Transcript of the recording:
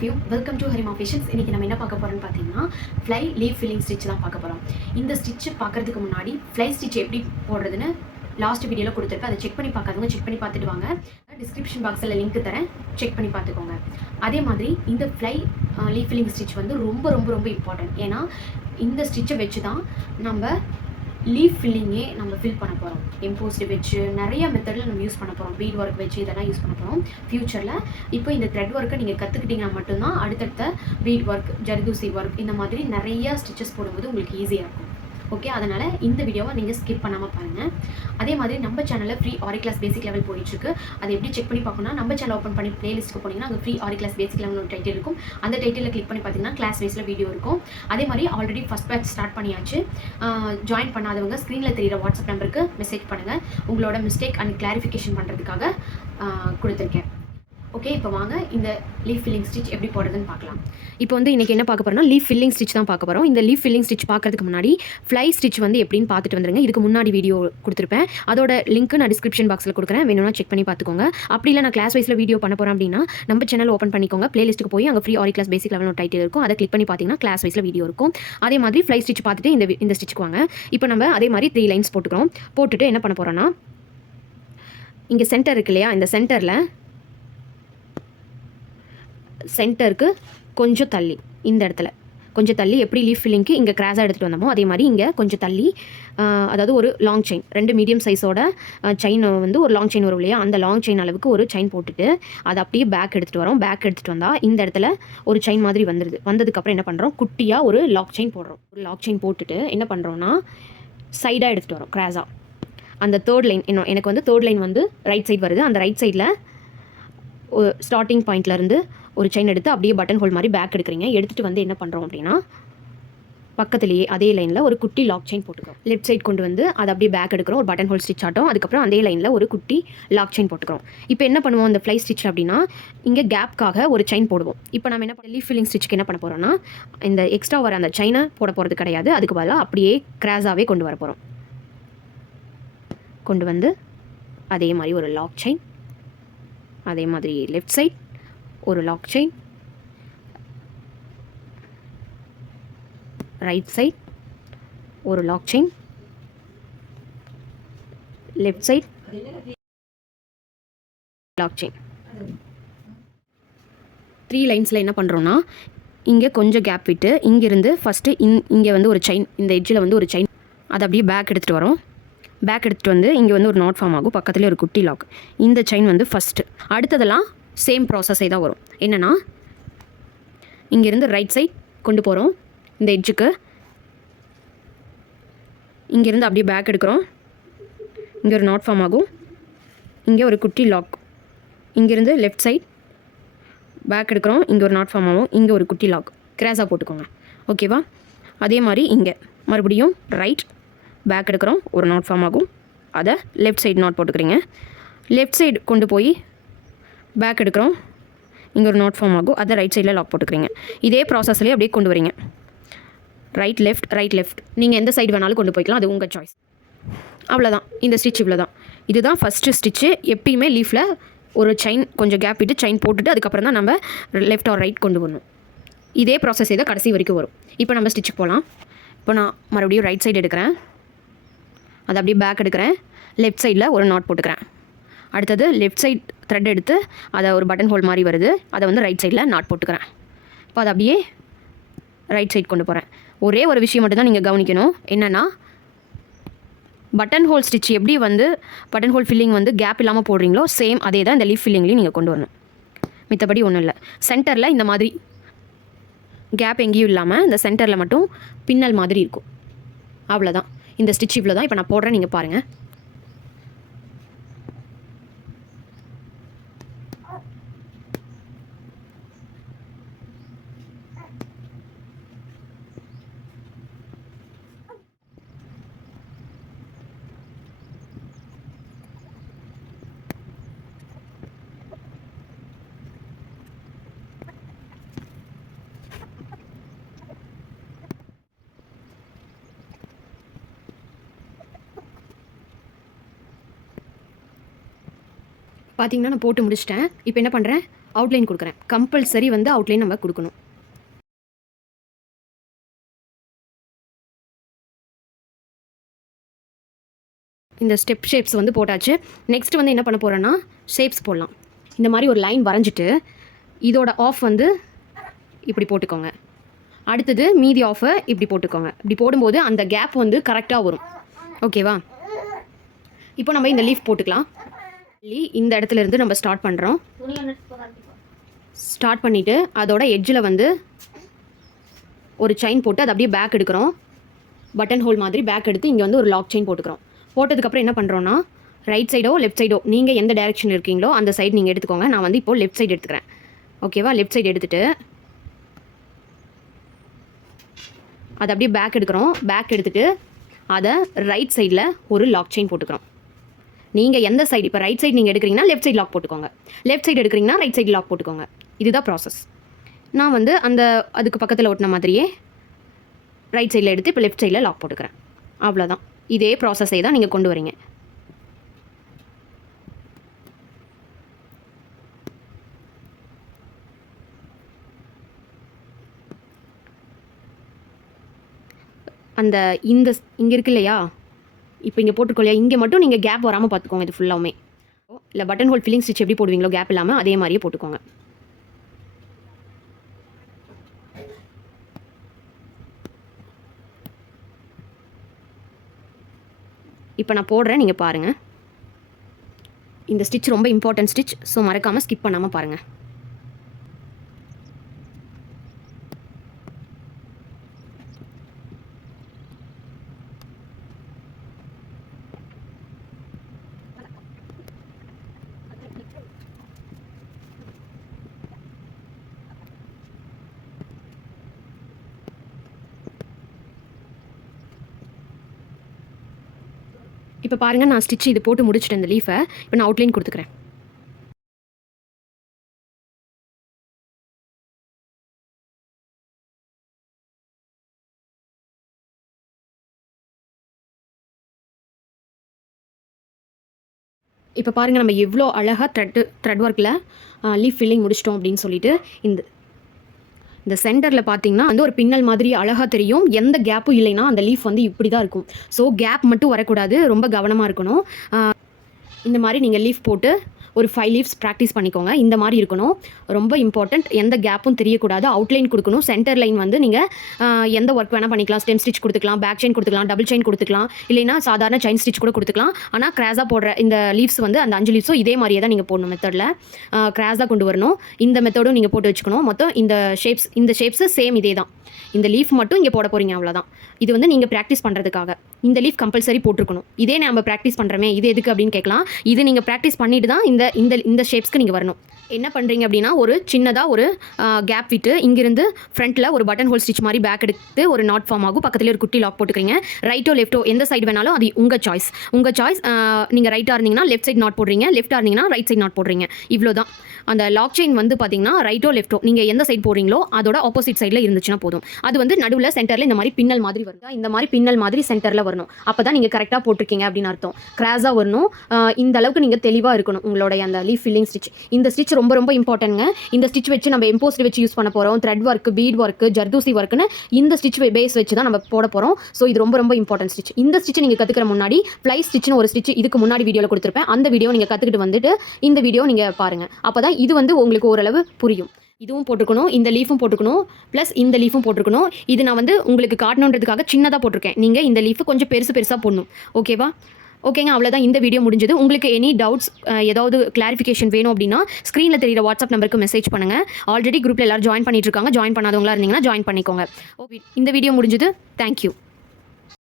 Of you welcome to Harima fashions. இன்றைக்கி நம்ம என்ன பார்க்க போகிறோம்னு பார்த்தீங்கன்னா ஃப்ளை லீஃப் ஃபில்லிங் ஸ்டிச் தான் பார்க்க போகிறோம். இந்த ஸ்டிச்சு பார்க்குறதுக்கு முன்னாடி ஃப்ளை ஸ்டிச் எப்படி போடுறதுன்னு லாஸ்ட் வீடியோவில் கொடுத்துருப்பேன். அதை செக் பண்ணி பார்க்காதவங்க செக் பண்ணி பார்த்துட்டு வாங்க. டிஸ்கிரிப்ஷன் பாக்ஸில் லிங்க் தரேன், செக் பண்ணி பார்த்துக்கோங்க. அதே மாதிரி இந்த ஃப்ளை லீஃப் ஃபில்லிங் ஸ்டிச் வந்து ரொம்ப ரொம்ப ரொம்ப இம்பார்ட்டன்ட். ஏன்னா இந்த ஸ்டிச்சை வச்சு தான் நம்ம லீஃப் ஃபில்லிங்கே நம்ம ஃபில் பண்ண போகிறோம். எம்போஸ்டு வச்சு நிறைய மெத்தடில் நம்ம யூஸ் பண்ண போகிறோம். பீட் ஒர்க் வச்சு இதெல்லாம் யூஸ் பண்ண போகிறோம் ஃப்யூச்சரில். இப்போ இந்த த்ரெட் ஒர்க்கை நீங்கள் கற்றுக்கிட்டிங்கன்னா மட்டும்தான் அடுத்தடுத்த பீட் ஒர்க், ஜர்தூசி ஒர்க் இந்த மாதிரி நிறையா ஸ்டிச்சஸ் போடும்போது உங்களுக்கு ஈஸியாக இருக்கும். ஓகே, அதனால் இந்த வீடியோவை நீங்கள் ஸ்கிப் பண்ணாமல் பாருங்கள். அதே மாதிரி நம்ம சேனலில் ஃப்ரீ ஆரி கிளாஸ் பேசிக் லெவல் போயிட்டுருக்கு. அதை எப்படி செக் பண்ணி பார்க்கணும்னா நம்ம சேனல் ஓப்பன் பண்ணி பிளேலிஸ்ட்டுக்கு போனீங்கன்னா அங்கே ஃப்ரீ ஆரி கிளாஸ் பேசிக் லெவல் ஒரு டைட்டில் இருக்கும். அந்த டைட்டிலில் கிளிக் பண்ணி பார்த்தீங்கன்னா கிளாஸ் வைஸில் வீடியோ இருக்கும். அதே மாதிரி ஆல்ரெடி ஃபஸ்ட் பேட்ச் ஸ்டார்ட் பண்ணியாச்சு. ஜாயின் பண்ணாதவங்க ஸ்க்ரீனில் தெரிகிற வாட்ஸ்அப் நம்பருக்கு மெசேஜ் பண்ணுங்கள். உங்களோட மிஸ்டேக் அண்ட் கிளாரிஃபிகேஷன் பண்ணுறதுக்காக கொடுத்துருக்கேன். ஓகே, இப்போ வாங்க இந்த லீஃப் ஃபில்லிங் ஸ்டிச் எப்படி போடுறதுன்னு பார்க்கலாம். இப்போ வந்து இன்றைக்கி என்ன பார்க்க போகிறோம்னா லீஃப் ஃபில்லிங் ஸ்டிச் தான் பார்க்க போகிறோம். இந்த லீஃப் ஃபில்லிங் ஸ்டிச் பார்க்கறதுக்கு முன்னாடி ஃப்ளை ஸ்டிச் வந்து எப்படின்னு பார்த்துட்டு வந்துருங்க. இதுக்கு முன்னாடி வீடியோ கொடுத்துருப்பேன், அதோட லிங்க் நான் டிஸ்கிரிப்ஷன் பாக்ஸில் கொடுக்குறேன், வேணும்னா செக் பண்ணி பார்த்துக்கோங்க. அப்படி இல்லை நான் கிளாஸ் வைஸில் வீடியோ பண்ண போகிறேன் அப்படின்னா நம்ம சேனல் ஓப்பன் பண்ணிக்கோங்க. பிளேலிஸ்ட்டுக்கு போய் அங்கே ஃப்ரீ ஆரி கிளாஸ் பேசிக் லெவல் ஒரு டைட்டில் இருக்கும். அதை கிளிக் பண்ணி பார்த்தீங்கன்னா கிளாஸ் வைஸில் வீடியோ இருக்கும். அதே மாதிரி ஃப்ளை ஸ்டிச் பார்த்துட்டு இந்த ஸ்டிச்சுக்கு வாங்க. இப்போ நம்ம அதே மாதிரி 3 லைன்ஸ் போட்டுட்டு என்ன பண்ண போகிறோன்னா இங்கே சென்டர் இருக்கு இல்லையா, இந்த சென்டருக்கு கொஞ்சம் தள்ளி, இந்த இடத்துல கொஞ்சம் தள்ளி எப்படி லீஃப் ஃபில்லிங்க்கு இங்கே கிராஸாக எடுத்துகிட்டு வந்தோமோ அதே மாதிரி இங்கே கொஞ்சம் தள்ளி, அதாவது ஒரு லாங் செயின், 2 மீடியம் சைஸோட செயின் வந்து ஒரு லாங் செயின் வரும் இல்லையா, அந்த லாங் செயின் அளவுக்கு ஒரு செயின் போட்டுட்டு அதை அப்படியே பேக் எடுத்துகிட்டு வரோம். பேக் எடுத்துகிட்டு வந்தால் இந்த இடத்துல ஒரு செயின் மாதிரி வந்துடுது. வந்ததுக்கப்புறம் என்ன பண்ணுறோம், குட்டியாக ஒரு லாக் செயின் போடுறோம். ஒரு லாக் செயின் போட்டுட்டு என்ன பண்ணுறோன்னா சைடாக எடுத்துகிட்டு வரோம் கிராஸாக. அந்த தேர்ட் லைன் எனக்கு வந்து தேர்ட் லைன் வந்து ரைட் சைடு வருது. அந்த ரைட் சைடில் ஸ்டார்டிங் பாயிண்ட்லேருந்து ஒரு செயின் எடுத்து அப்படியே பட்டன் ஹோல் மாதிரி பேக் எடுக்கிறீங்க. எடுத்துகிட்டு வந்து என்ன பண்ணுறோம் அப்படின்னா பக்கத்துலேயே அதே லைனில் ஒரு குட்டி லாக் செயின் போட்டுக்கிறோம். லெஃப்ட் சைட் கொண்டு வந்து அதை அப்படியே பேக் எடுக்கிறோம், ஒரு பட்டன் ஹோல் ஸ்டிச் ஆட்டும். அதுக்கப்புறம் அதே லைனில் ஒரு குட்டி லாக் செயின் போட்டுக்கிறோம். இப்போ என்ன பண்ணுவோம், இந்த ஃப்ளை ஸ்டிச் அப்படின்னா இங்கே கேப்காக ஒரு செயின் போடுவோம். இப்போ நம்ம என்ன லீஃப் ஃபில்லிங் ஸ்டிச்சுக்கு என்ன பண்ண போகிறோம்னா இந்த எக்ஸ்ட்ரா வர அந்த செயினை போட போகிறது கிடையாது. அதுக்கு பதிலாக அப்படியே கிராஸாகவே கொண்டு வர போகிறோம். கொண்டு வந்து அதே மாதிரி ஒரு லாக் செயின், அதே மாதிரி லெஃப்ட் சைட் ஒரு லாக் செயின், ரைட் சைட் ஒரு lock chain, left side lock chain. 3 லைன்ஸில் என்ன பண்ணுறோன்னா இங்கே கொஞ்சம் கேப் விட்டு இங்கேருந்து ஃபஸ்ட்டு இங்கே வந்து ஒரு செயின், இந்த எட்ஜில் வந்து ஒரு செயின், அதை அப்படியே பேக் எடுத்துகிட்டு வரோம். பேக் எடுத்துகிட்டு வந்து இங்கே வந்து ஒரு நாட் ஃபார்ம் ஆகும். பக்கத்துலேயே ஒரு குட்டி லாக். இந்த செயின் வந்து ஃபஸ்ட்டு. அடுத்ததெல்லாம் சேம் ப்ராசஸே தான் வரும். என்னென்னா இங்கேருந்து ரைட் சைட் கொண்டு போகிறோம் இந்த எட்ஜுக்கு. இங்கேருந்து அப்படியே பேக் எடுக்கிறோம். இங்கே ஒரு நாட் ஃபார்ம் ஆகும். இங்கே ஒரு குட்டி லாக். இங்கேருந்து லெஃப்ட் சைட் பேக் எடுக்கிறோம். இங்கே ஒரு நாட் ஃபார்ம் ஆகும். இங்கே ஒரு குட்டி லாக். கிராஸாக போட்டுக்கோங்க. ஓகேவா? அதே மாதிரி இங்கே மறுபடியும் ரைட் பேக் எடுக்கிறோம், ஒரு நாட் ஃபார்ம் ஆகும். அதை லெஃப்ட் சைடு நாட் போட்டுக்கிறீங்க. லெஃப்ட் சைடு கொண்டு போய் பேக் எடுக்கிறோம், இங்கே ஒரு நாட் ஃபார்ம் ஆகும். அதை ரைட் சைடில் லாக் போட்டுக்கிறீங்க. இதே ப்ராசஸ்லேயே அப்படியே கொண்டு வரீங்க. ரைட் லெஃப்ட் நீங்கள் எந்த சைடு வேணாலும் கொண்டு போய்க்கலாம், அது உங்கள் சாய்ஸ். அவ்வளோதான், இந்த ஸ்டிச் இவ்வளோ தான். இதுதான் ஃபஸ்ட்டு ஸ்டிச்சு. எப்பயுமே லீஃபில் ஒரு செயின் கொஞ்சம் கேப் விட்டு செயின் போட்டுட்டு அதுக்கப்புறம் தான் நம்ம லெஃப்ட் ஆர் ரைட் கொண்டு வரணும். இதே ப்ராசஸ் தான் கடைசி வரைக்கும் வரும். இப்போ நம்ம ஸ்டிச்சுக்கு போகலாம். இப்போ நான் மறுபடியும் ரைட் சைடு எடுக்கிறேன், அதை அப்படியே பேக் எடுக்கிறேன். லெஃப்ட் சைடில் ஒரு நாட் போட்டுக்கிறேன். அடுத்தது லெஃப்ட் சைட் த்ரெட் எடுத்து அதை ஒரு பட்டன் ஹோல் மாதிரி வருது, அதை வந்து ரைட் சைடில் நாட் போட்டுக்கிறேன். இப்போ அதை அப்படியே ரைட் சைட் கொண்டு போகிறேன். ஒரே ஒரு விஷயம் மட்டும்தான் நீங்கள் கவனிக்கணும். என்னென்னா பட்டன் ஹோல் ஸ்டிச் எப்படி வந்து பட்டன் ஹோல் ஃபில்லிங் வந்து கேப் இல்லாமல் போடுறீங்களோ சேம் அதே தான் இந்த லீஃப் ஃபில்லிங்லேயும் நீங்கள் கொண்டு வரணும். மித்தபடி ஒன்றும் இல்லை. சென்டரில் இந்த மாதிரி கேப் எங்கேயும் இல்லாமல் இந்த சென்டரில் மட்டும் பின்னல் மாதிரி இருக்கும். அவ்வளோதான், இந்த ஸ்டிச் இவ்வளோ தான். இப்போ நான் போடுறேன், நீங்கள் பாருங்கள். பார்த்தீங்கன்னா நான் போட்டு முடிச்சிட்டேன். இப்போ என்ன பண்ணுறேன், அவுட்லைன் கொடுக்குறேன். கம்பல்சரி வந்து அவுட்லைன் நம்ம கொடுக்கணும். இந்த ஸ்டெப் ஷேப்ஸ் வந்து போட்டாச்சு. நெக்ஸ்ட் வந்து என்ன பண்ண போகிறேன்னா ஷேப்ஸ் போடலாம். இந்த மாதிரி ஒரு லைன் வரைஞ்சிட்டு இதோட ஆஃப் வந்து இப்படி போட்டுக்கோங்க. அடுத்தது மீதி ஆஃபை இப்படி போட்டுக்கோங்க. இப்படி போடும்போது அந்த கேப் வந்து கரெக்டாக வரும். ஓகேவா? இப்போ நம்ம இந்த லீஃப் போட்டுக்கலாம். இந்த இடத்துல இருந்து நம்ம ஸ்டார்ட் பண்ணுறோம். ஸ்டார்ட் பண்ணிவிட்டு அதோட எட்ஜில் வந்து ஒரு செயின் போட்டு அதை அப்படியே பேக் எடுக்கிறோம். பட்டன் ஹோல் மாதிரி பேக் எடுத்து இங்கே வந்து ஒரு லாக் செயின் போட்டுக்கிறோம். போட்டதுக்கப்புறம் என்ன பண்ணுறோன்னா ரைட் சைடோ லெஃப்ட் சைடோ நீங்கள் எந்த டைரெக்ஷன் இருக்கீங்களோ அந்த சைடு நீங்கள் எடுத்துக்கோங்க. நான் வந்து இப்போது லெஃப்ட் சைடு எடுத்துக்கிறேன். ஓகேவா? லெஃப்ட் சைடு எடுத்துகிட்டு அதை அப்படியே பேக் எடுக்கிறோம். பேக் எடுத்துகிட்டு அதை ரைட் சைடில் ஒரு லாக் செயின் போட்டுக்கிறோம். நீங்கள் எந்த சைடு இப்போ ரைட் சைடு நீங்கள் எடுக்கிறீங்கன்னா லெஃப்ட் சைடு லாக் போட்டுக்கோங்க. லெஃப்ட் சைடு எடுக்கிறீங்கன்னா ரைட் சைடு லாக் போட்டுக்கோங்க. இதுதான் ப்ராசஸ். நான் வந்து அதுக்கு பக்கத்தில் ஒட்டின மாதிரியே ரைட் சைடில் எடுத்து இப்போ லெஃப்ட் சைடில் லாக் போட்டுக்கிறேன். அவ்வளோதான். இதே ப்ராசஸை தான் நீங்கள் கொண்டு வரீங்க. இங்கே இருக்கு இல்லையா, இப்போ இங்கே போட்டுக்கோ இல்லையா, இங்கே மட்டும் நீங்கள் கேப் வராமல் பார்த்துக்கோங்க. இது ஃபுல்லாகவுமே இல்லை பட்டன் ஹோல் ஃபில்லிங் ஸ்டிச் எப்படி போடுவீங்களோ கேப் இல்லாமல் அதே மாதிரியே போட்டுக்கோங்க. இப்போ நான் போடுறேன், நீங்கள் பாருங்கள். இந்த ஸ்டிச் ரொம்ப இம்பார்ட்டன்ட் ஸ்டிச். ஸோ மறக்காமல் ஸ்கிப் பண்ணாமல் பாருங்கள். இப்போ பாருங்கள், நான் ஸ்டிச் இது போட்டு முடிச்சுட்டேன். இந்த லீஃபை இப்போ நான் அவுட்லைன் கொடுத்துக்கிறேன். இப்போ பாருங்கள், நம்ம எவ்வளோ அழகாக த்ரெட் ஒர்க்கில் லீஃப் ஃபில்லிங் முடிச்சிட்டோம் அப்படின்னு சொல்லிட்டு. இந்த சென்டரில் பார்த்தீங்கன்னா வந்து ஒரு பின்னல் மாதிரி அழகாக தெரியும். எந்த கேப்பும் இல்லைன்னா அந்த லீஃப் வந்து இப்படி தான் இருக்கும். ஸோ கேப் மட்டும் வரக்கூடாது, ரொம்ப கவனமாக இருக்கணும். இந்த மாதிரி நீங்கள் லீஃப் போட்டு ஒரு 5 லீவ்ஸ் ப்ராக்டிஸ் பண்ணிக்கோங்க. இந்த மாதிரி இருக்கணும், ரொம்ப இம்பார்ட்டண்ட். எந்த கேப்பும் தெரியக்கூடாது. அவுட்லைன் கொடுக்கணும். சென்டர் லைன் வந்து நீங்கள் எந்த ஒர்க் வேணால் பண்ணிக்கலாம். ஸ்டெம் ஸ்டிச் கொடுத்துக்கலாம், பேக் செயின் கொடுத்துக்கலாம், டபுள் செயின் கொடுத்துக்கலாம், இல்லைனா சாதாரண செயின் ஸ்டிச் கூட கொடுத்துக்கலாம். ஆனால் கிராஸாக போடுற இந்த லீவ்ஸ் வந்து அந்த 5 லீவ்ஸும் இதே மாதிரியே தான் நீங்கள் போடணும். மெத்தடில் கிராஸாக கொண்டு வரணும். இந்த மெத்தடும் நீங்கள் போட்டு வச்சுக்கணும். மொத்தம் இந்த ஷேப்ஸு சேம் இதே தான். இந்த லீஃப் மட்டும் இங்கே போட போகிறீங்க, அவ்வளோதான். இது வந்து நீங்கள் ப்ராக்டிஸ் பண்ணுறதுக்காக இந்த லீஃப் கம்பல்சரி போட்டிருக்கணும். இதே நம்ம ப்ராக்டிஸ் பண்ணுறோமே, இது எதுக்கு அப்படின்னு கேட்கலாம். இது நீங்கள் ப்ராக்டிஸ் பண்ணிட்டு தான் இந்த ஷேப்ஸ்க்கு நீங்கள் வரணும். என்ன பண்ணுறீங்க அப்படின்னா ஒரு சின்னதாக ஒரு கேப் விட்டு இங்கிருந்து ஃப்ரண்ட்டில் ஒரு பட்டன் ஹோல் ஸ்டிச் மாதிரி பேக் எடுத்து ஒரு நாட் ஃபார்ம் ஆகும். பக்கத்தில் ஒரு குட்டி லாக் போட்டுக்கிறீங்க. ரைட்டோ லெஃப்ட்டோ எந்த சைடு வேணாலும் அது உங்கள் சாய்ஸ். நீங்கள் ரைட்டாக இருந்தீங்கன்னா லெஃப்ட் சைட் நாட் போடுறீங்க, லெஃப்ட்டாக இருந்தீங்கன்னா ரைட் சைட் நாட் போடுறீங்க. இவ்வளோ தான். அந்த லாக் செயின் வந்து பார்த்தீங்கன்னா ரைட்டோ லெஃப்ட்டோ நீங்கள் எந்த சைட் போடுறீங்களோ அதோட ஆப்போசிட் சைடில் இருந்துச்சுன்னா போதும். அது வந்து நடுவில் சென்டரில் இந்த மாதிரி பின்னல் மாதிரி வருது. இந்த மாதிரி பின்னல் மாதிரி சென்டரில் வரணும். அப்போ தான் நீங்கள் கரெக்டாக போட்டிருக்கீங்க அப்படின்னு அர்த்தம். கிராஸாக வரணும். இந்த அளவுக்கு நீங்கள் தெளிவாக இருக்கணும் உங்களுடைய அந்த லீஃப் ஃபில்லிங் ஸ்டிச். இந்த ஸ்டிச் ரொம்ப ரொம்ப இம்பார்ட்டன்ட்ங்க. இந்த ஸ்டிச் வச்சு நம்ம எம்போஸ்ட் வச்சு யூஸ் பண்ண போகிறோம். த்ரெட் ஒர்க், பீட் ஒர்க், ஜர்தூசி ஒர்க்குன்னு இந்த ஸ்டிச் பேஸ் வச்சு தான் நம்ம போட போகிறோம். ஸோ இது ரொம்ப ரொம்ப இம்பார்ட்டன்ட் ஸ்டிச். இந்த ஸ்டிச் நீங்கள் கற்றுக்கிற முன்னாடி ஃப்ளை ஸ்டிச்னு ஒரு ஸ்டிச் இதுக்கு முன்னாடி வீடியோவில் கொடுத்துருப்பேன். அந்த வீடியோ நீங்கள் கற்றுக்கிட்டு வந்துட்டு இந்த வீடியோ நீங்கள் பாருங்கள். அப்போ தான் இது வந்து உங்களுக்கு ஓரளவு புரியும். இதுவும் போட்டுக்கணும், இந்த லீஃபும் போட்டுக்கணும், ப்ளஸ் இந்த லீஃபும் போட்டுக்கணும். இது நான் வந்து உங்களுக்கு காட்டணுன்றதுக்காக சின்னதாக போட்டிருக்கேன். நீங்கள் இந்த லீஃபு கொஞ்சம் பெருசாக போடணும். ஓகேவா? ஓகேங்க, அவ்வளோதான். இந்த வீடியோ முடிஞ்சது. உங்களுக்கு எனி டவுட்ஸ், ஏதாவது கிளாரிஃபிகேஷன் வேணும் அப்படின்னா ஸ்க்ரீனில் தெரியிற வாட்ஸ்அப் நம்பருக்கு மெசேஜ் பண்ணுங்கள். ஆல்ரெடி குரூப்பில் எல்லோரும் ஜாயின் பண்ணிட்டு இருக்காங்க. ஜாயின் பண்ணாதவங்களா இருந்தீங்கன்னா ஜாயின் பண்ணிக்கோங்க. இந்த வீடியோ முடிஞ்சது. தேங்க்யூ.